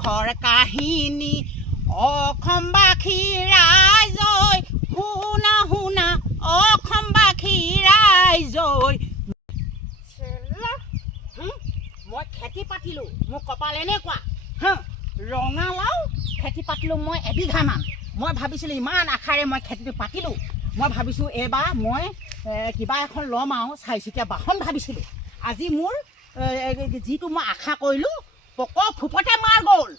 দুখৰ কাহিনী অসমবাসী ৰাইজ ঐ শুনা শুনা অসমবাসী ৰাইজ ঐ মই খেতি পাতিলোঁ মোৰ কপাল এনেকুৱা ৰঙালাও খেতি পাতিলোঁ মই এবিঘামান মই ভাবিছিলোঁ ইমান আশাৰে মই খেতিটো পাতিলোঁ মই ভাবিছোঁ এইবাৰ মই কিবা এখন ল'ম আৰু চাৰিচকীয়া বাহন ভাবিছিলোঁ আজি মোৰ যিটো মই আশা কৰিলোঁ পক ফুপতে মাৰ গ'ল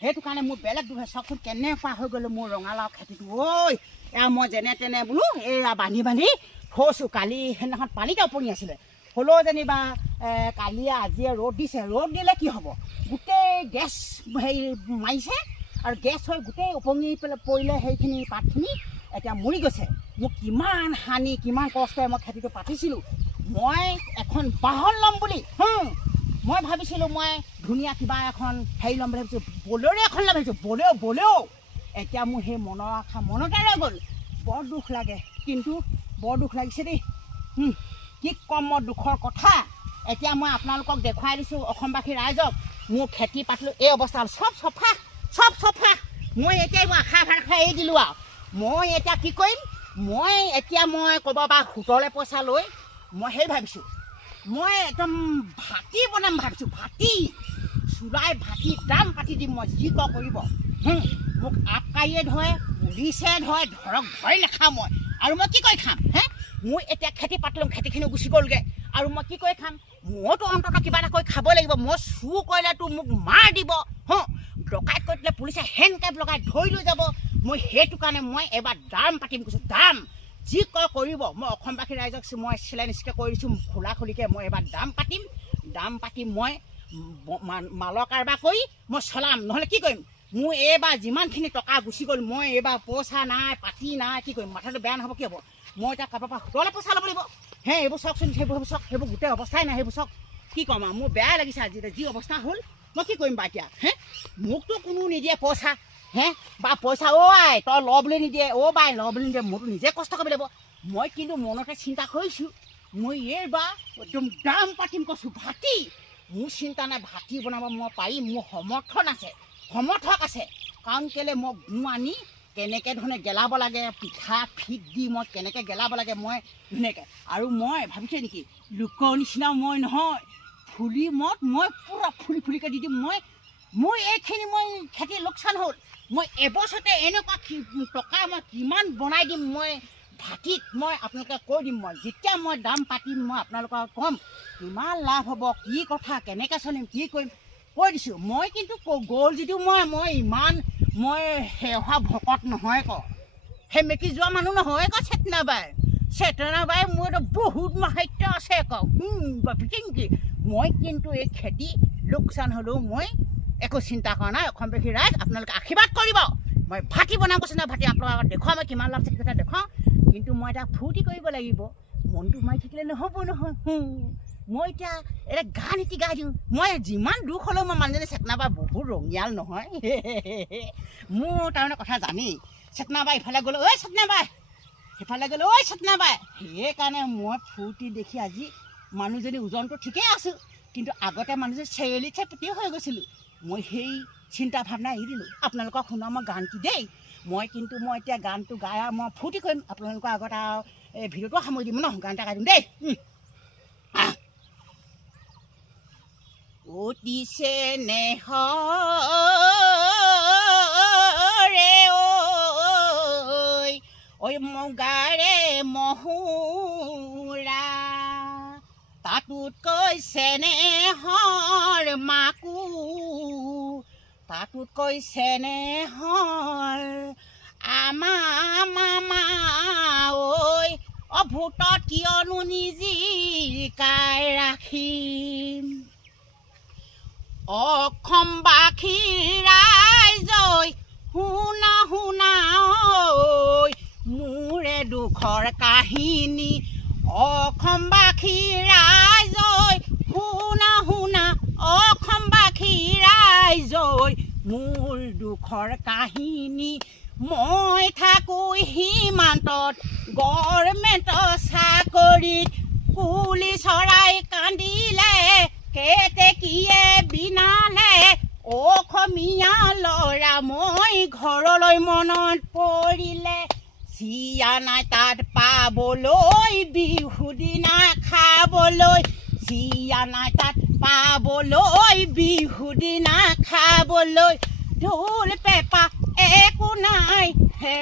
সেইটো কাৰণে মোৰ বেলেগ দুখে চাওকচোন কেনেকুৱা হৈ গ'লোঁ মোৰ ৰঙালাও খেতিটো ঐ এয়া মই যেনে তেনে বোলো এয়া বান্ধি বান্ধি থৈছোঁ কালি সেইদিনাখন পানীতে উপঙি আছিলে হ'লেও যেনিবা কালিয়ে আজিয়ে ৰ'দ দিছে ৰ'দ দিলে কি হ'ব গোটেই গেছ হেৰি মাৰিছে আৰু গেছ হৈ গোটেই উপঙি পেলাই পৰিলে সেইখিনি পাতখিনি এতিয়া মৰি গৈছে মোক কিমান হানি কিমান কষ্টৰে মই খেতিটো পাতিছিলোঁ মই এখন বাহন ল'ম বুলি মই ভাবিছিলোঁ মই ধুনীয়া কিবা এখন হেৰি ল'ম বুলি ভাবিছোঁ বলেৰো এখন ল'ম ভাবিছোঁ বলেও এতিয়া মোৰ সেই মনৰ আশা মনতে ৰৈ গ'ল বৰ দুখ লাগে কিন্তু বৰ দুখ লাগিছে দেই কি কম মই দুখৰ কথা এতিয়া মই আপোনালোকক দেখুৱাই দিছোঁ অসমবাসী ৰাইজক মোৰ খেতি পাতিলোঁ এই অৱস্থা হ'ল চব চফা মই এতিয়া মই আশা ভাষা এৰি দিলোঁ আৰু মই এতিয়া কি কৰিম মই ক'ব বা সুতলৈ পইচা লৈ মই সেই ভাবিছোঁ মই একদম ভাতি বনাম ভাবিছোঁ ভাতি চুলাই ভাতি দাম পাতি দিম মই যি কৰিব মোক আবকাৰীয়ে ধৰে পুলিচে ধৰে ধৰক ভয় নাখাওঁ মই আৰু মই কি কৰি খাম মই এতিয়া খেতি পাতিলোঁ খেতিখিনি গুচি গ'লগৈ আৰু মই কি কৰি খাম মইতো অন্ততঃ কিবা এটা কৰি খাব লাগিব মই চুৰ কৰিলেতো মোক মাৰ দিব ডকাইত কৰি দিলে পুলিচে হেণ্ডকাপ লগাই ধৰি লৈ যাব মই সেইটো কাৰণে মই এবাৰ দাম পাতিম কৈছোঁ দাম যি কৰিব মই অসমবাসী ৰাইজক মই চেলেঞ্জকৈ কৰি দিছোঁ খোলাখুলিকৈ মই এবাৰ দাম পাতি মই মালৰ কাৰবাৰ কৰি মই চলাম নহ'লে কি কৰিম মোৰ এইবাৰ যিমানখিনি টকা গুচি গ'ল মই এইবাৰ পইচা নাই পাতি নাই কি কৰিম মাথাটো বেয়া নহ'ব কি হ'ব মই এতিয়া কাৰোবাৰ পৰা সুতলৈ পইচা ল'ব লাগিব এইবোৰ চাওকচোন সেইবোৰ চাওক সেইবোৰ গোটেই অৱস্থাই নাই সেইবোৰ চাওক কি ক'ম আৰু মোৰ বেয়া লাগিছে আজি যি অৱস্থা হ'ল মই কি কৰিম বা এতিয়া মোকতো কোনো নিদিয়ে পইচা বা পইচা আই তই ল বুলি নিদিয়ে বাই ল বুলি নিদিয়ে মোৰতো নিজে কষ্ট কৰিব লাগিব মই কিন্তু মনতে চিন্তা কৰিছোঁ মই এইবাৰ একদম দাম পাতিম কৈছোঁ ভাতি মোৰ চিন্তা নাই ভাতি বনাব মই পাৰিম মোৰ সমৰ্থক আছে কাৰণ কেলৈ মই গুৰ আনি কেনেকৈ ধৰণে গেলাব লাগে পিঠা ফিক দি মই কেনেকৈ গেলাব লাগে মই ধুনীয়াকৈ আৰু মই ভাবিছোঁ নেকি লোকৰ নিচিনা মই নহয় ফুলি মই পূৰা ফুলিকৈ দি দিম মোৰ এইখিনি মই খেতি লোকচান হ'ল মই এবছৰতে এনেকুৱা টকা মই কিমান বনাই দিম মই ভাতিত মই আপোনালোকে কৈ দিম মই যেতিয়া মই দাম পাতিম মই আপোনালোকক ক'ম কিমান লাভ হ'ব কি কথা কেনেকৈ চলিম কি কৰিম কৈ দিছোঁ মই কিন্তু গ'ল যদিও মই ইমান মই সেৱা ভকত নহয় সেমেকি যোৱা মানুহ নহয় চেতনাবাই মোৰ বহুত মাহাত্য আছে ভাবিছে নেকি মই কিন্তু এই খেতি লোকচান হ'লেও মই একো চিন্তা কৰা নাই অসমবাসী ৰাইজ আপোনালোকে আশীৰ্বাদ কৰিব মই ভাতি বনাম কৈছোঁ ভাতি আপোনালোকৰ আগত দেখুৱাওঁ মই কিমান লাভ কথা দেখুৱাওঁ কিন্তু মই এতিয়া ফূৰ্তি কৰিব লাগিব মনটো মাৰি থাকিলে নহ'ব নহয় মই এতিয়া গান এটি গাই দিওঁ মই যিমান দুখ হ'লেও মই মানুহজনী চেতনাবাই বহুত ৰঙিয়াল নহয় মোৰ তাৰমানে কথা জানেই চেতনাবাই ইফালে গ'লে চেতনাবাই সিফালে গ'লে চেতনাবাই সেইকাৰণে মই ফূৰ্তি দেখি আজি মানুহজনী ওজনটো ঠিকেই আছোঁ কিন্তু আগতে মানুহজনী চেৰেলি চেপেটিও হৈ গৈছিলোঁ মই সেই চিন্তা ভাৱনা এৰি দিলোঁ আপোনালোকক শুনা মই গানটো দেই মই এতিয়া গানটো গাই আৰু মই ফূৰ্তি কৰিম আপোনালোকৰ আগত আৰু এই ভিডিঅ'টো সামৰি দিম গান এটা গাই দিম দেই অতিছে নেহৰে ঐ মগাৰে মহুৰা তাতোতকৈ চেনেহৰ মাকো তাতোতকৈ চেনেহৰ মামা ঐ অভূতত কিয়নো নিজিকাই ৰাখিম অসমবাসী ৰাইজ শুনা মোৰে দুখৰ কাহিনী অসমবাসী ৰাইজ শুনা অসমবাসী ৰাইজ মোৰ দুখৰ কাহিনী মই থাকোঁ সীমান্তত গভৰ্ণমেণ্টৰ চাকৰিত কুলি চৰাই কান্দিলে কেতেকীয়ে বিনালে অসমীয়া ল'ৰা মই ঘৰলৈ মনত পৰিলে চিয়া নাই তাত পাবলৈ বিহু দিনা খাবলৈ চিয়া নাই তাত পাবলৈ বিহু দিনা খাবলৈ ঢোল পেঁপা একো নাই হে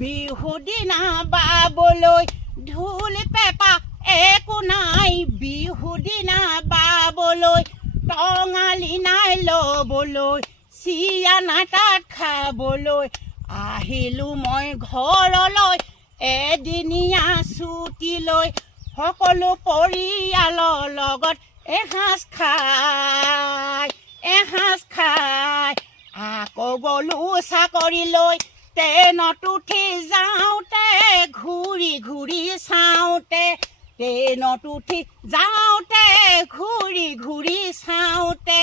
বিহু দিনা বাবলৈ ঢোল পেঁপা একো নাই বিহু দিনা বাবলৈ টঙালি নাই ল'বলৈ চিয়া নাই তাত খাবলৈ আহিলোঁ মই ঘৰলৈ এদিনীয়া ছুটি লৈ সকলো পৰিয়ালৰ লগত এসাঁজ খাই আকৌ গ'লো চাকৰিলৈ ট্ৰেইনত উঠি যাওঁতে ঘূৰি ঘূৰি চাওঁতে ট্ৰেইনত উঠি যাওঁতে ঘূৰি ঘূৰি চাওঁতে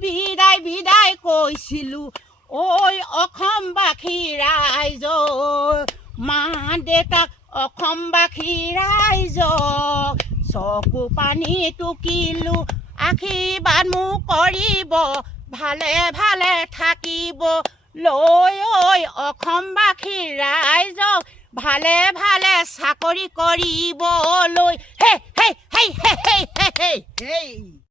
বিদায় বিদায় কৈছিলোঁ ঐ অসমবাসী ৰাইজ মা দেউতাক অসমবাসী ৰাইজক চকু পানী টুকিলো আশীৰ্বাদ মোক কৰিব ভালে ভালে থাকিব লৈ ঐ অসমবাসী ৰাইজক ভালে ভালে চাকৰি কৰিবলৈ হে হে হে হে হে হে হে